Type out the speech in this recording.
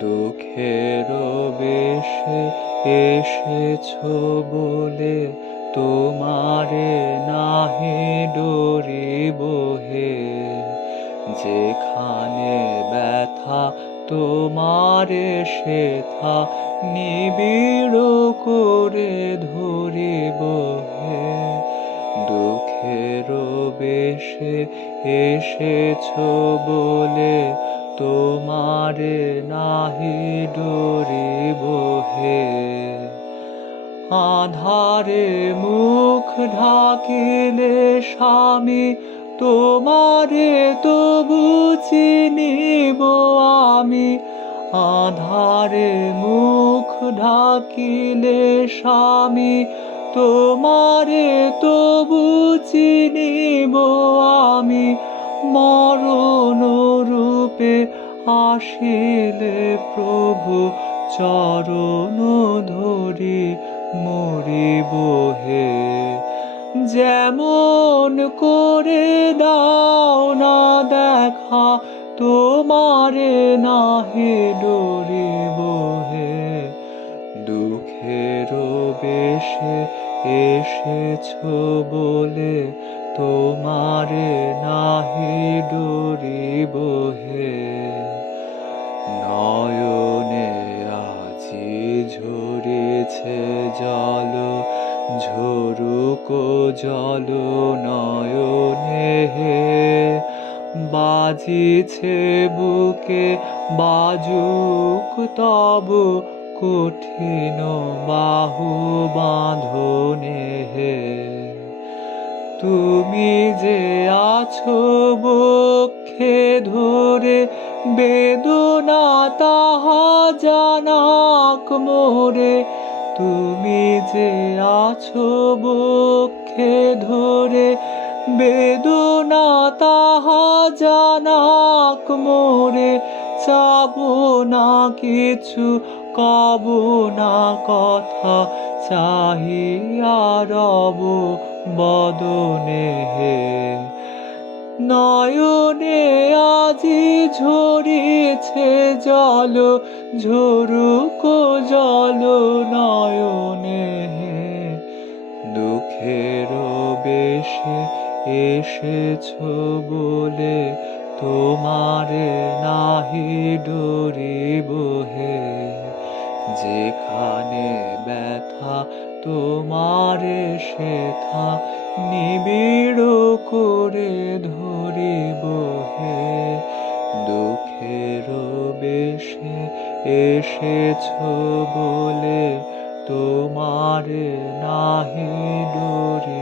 দুঃখের বেশে এসেছ বলে তোমারে নাহি ডরিব হে। যেখানে ব্যথা তোমারে সেথা নিবিড় করে ধরিব হে। দুঃখের বেশে এসেছ বলে তোমারে নাহি ডরিব হে। আঁধারে মুখ ঢাকিলে স্বামী তোমারে তবু চিনিব আমি। আঁধারে মুখ ঢাকিলে স্বামী তোমারে তবু চিনিব আমি। মরণ রূপে আসিলে প্রভু চরণ ধরি মরিব হে। যেমন করে দাও না দেখা তোমারে নাহি ডরিব হে। দুঃখের বেশে এসেছ বলে তোমারে নাহি ডরিব হে। নয়নে আজি ঝরেছে জল, ঝরুক জল নয়নে হে। বাজিছে বুকে বাজুক তব কঠিন বাহু বাঁধনে হে। তুমি যে আছো বক্ষে ধরে বেদনা তাহা জানাক মোরে। তুমি যে আছো বক্ষে ধরে বেদনা তাহা জানাক মোরে। চাবো না কিছু কব না কথা, চাহিয়া রব বদনে হে। নয়নে আজি ঝরিছে জল, ঝরুক জল নয়নে হে। দুঃখের বেশে এসেছ বলে তোমারে নাহি ডরিব হে। যেখানে ব্যথা তোমারে সেথা নিবিড় করে ধরিব হে। দুঃখের বেশে এসেছ বলে তোমারে নাহি ডরিব।